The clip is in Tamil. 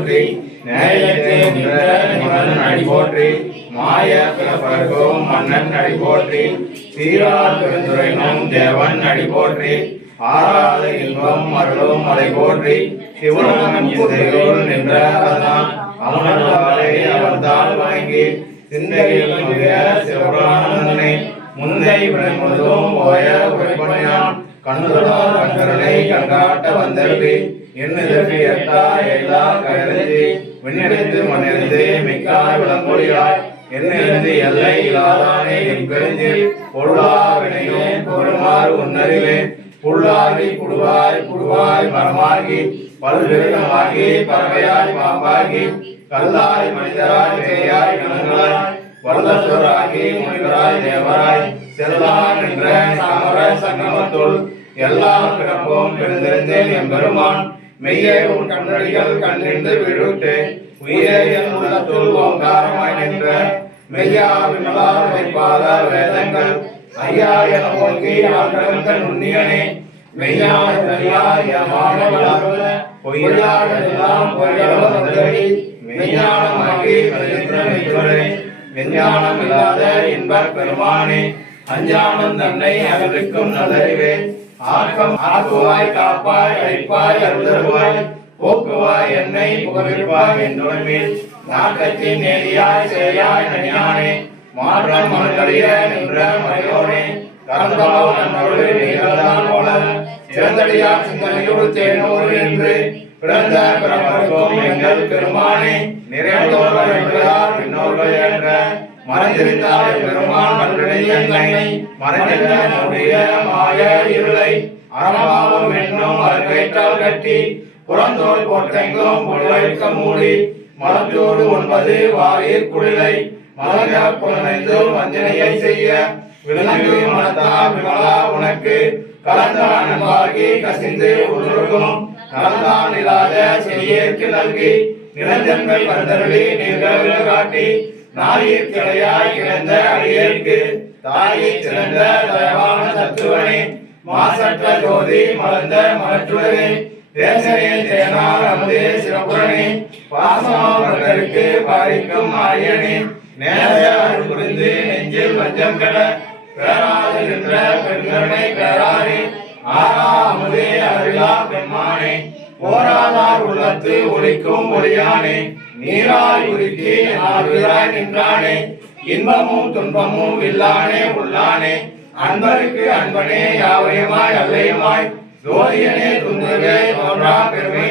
போற்றி நேயத்தே நின்ற மன்னன் அடி போற்றி மாய பிறப்பருக்கும் மன்னன் அடி போற்றி சீரார் பெருந்துரைனும் தேவன் அடி போற்றி ஆறாத இன்பம் அருளும் மலை போற்றி சிவனும் இசையோடு நின்ற அதனால் அவனே அவர்தான் வணங்கி சிந்தையில் சிவபுராணனை முந்தை விளைமுழுதும் ஓய உரைப்பனையான் கண்ணுதலால் கண்கரனை கண்காட்ட வந்தருளி எண்ணெதற்கு எட்டா எல்லா கயறிந்து விண்ணெறிந்து மண்ணெறிந்து மிக்காய் விளங்கொழியாய் என்னெறிந்து எல்லை இல்லாதானே என் பெருந்தில் பொருளா வினையும் பொருமாறு உன்னறிவேன் புல்லாகி புடுவாய் புடுவாய் மரமாகி பல்விருகமாகி பறவையாய் பாம்பாகி கல்லாய் மனிதராய் பேயாய் கணங்களாய் வல்லசோராகி முனிவராய் தேவராய் செல்லான் என்ற சாமர சங்கமத்துள் எல்லாம் பிறப்போம் பெருந்தெரிந்தேன் எம்பெருமான் மெய்யே உன் கண்ணடிகள் கண்டிருந்து விழுட்டு உயிரே என் உள்ளத்துள் ஓங்காரமாய் நின்ற மெய்யா விமலா வைப்பாத வேதங்கள் ஐயா என ஓங்கி ஆக்கிரமித்த நுண்ணியனே மெய்யான பொய்யாளெல்லாம் பொய்யளவதறி மெய்ஞானமாகி விஞ்ஞானம் இல்லாத இன்பப் பெருமானே அஞ்ஞானம் தன்னை அகற்றிக்கும் நல்லறிவே ஆக்கம் ஆக்குவாய் காப்பாய் அழிப்பாய் அருள்தருவாய் போக்குவாய் என்னை புகழ்வாய் என்றுமையில் நாட்டத்தின் நேரியாய் சேயாய் நனியானே மாற்றம் மனக்கடிய நின்ற மறையோனே கலந்தபாவன் அருளை நீங்கள்தான் போல சிறந்தடியார் சிந்தனையுள் தேனோடு என்று பிறந்த பிறப்பருக்கும் எங்கள் பெருமானே நிறைந்தோர்கள் என்றார் விண்ணோர்கள் என்ற மறைந்திருந்தார் பெருமான் கண்டனை மறைந்திருந்த மாய இருளை அறமாவும் என்னும் அறக்கேற்றால் கட்டி புறந்தோல் போட்டெங்கும் பொருளைக்க மூடி மலத்தோடு 9 வாயிற் குடிலை மலங்க புலனைந்து வஞ்சனையை செய்ய விலங்கு மனத்தா விமலா உனக்கு கலந்தான் அன்பாகி கசிந்து உருகும் கலந்தான் இல்லாத செடியேற்கு நல்கி நிரஞ்சன்கள் வந்தருளி நீர்கள் காட்டி நாயிற் கிளையாய் இழந்த அடியேற்கு தாயை சிறந்த தயவான தத்துவனே மாசற்ற ஜோதி மலர்ந்த மலற்றுவனே தேசனே தேனார் அமுதே சிவபுரனே பாசமாவர்களுக்கு பாரிக்கும் ஆரியனே நேரையார் புரிந்து நெஞ்சில் வஞ்சம் கட பேராது நின்ற பெண்கருணை பேராரே ஆரா அமுதே அறிலா பெண்மானே போராதார் உள்ளத்து ஒளிக்கும் ஒளியானே நீராய் உருக்கி ஆறுகிறாய் நின்றானே இன்பமும் துன்பமும் இல்லானே உள்ளானே அன்பருக்கு அன்பனே யாவையுமாய் அல்லையுமாய் ஜோதியனே துன்பவே தோன்றா பெருமை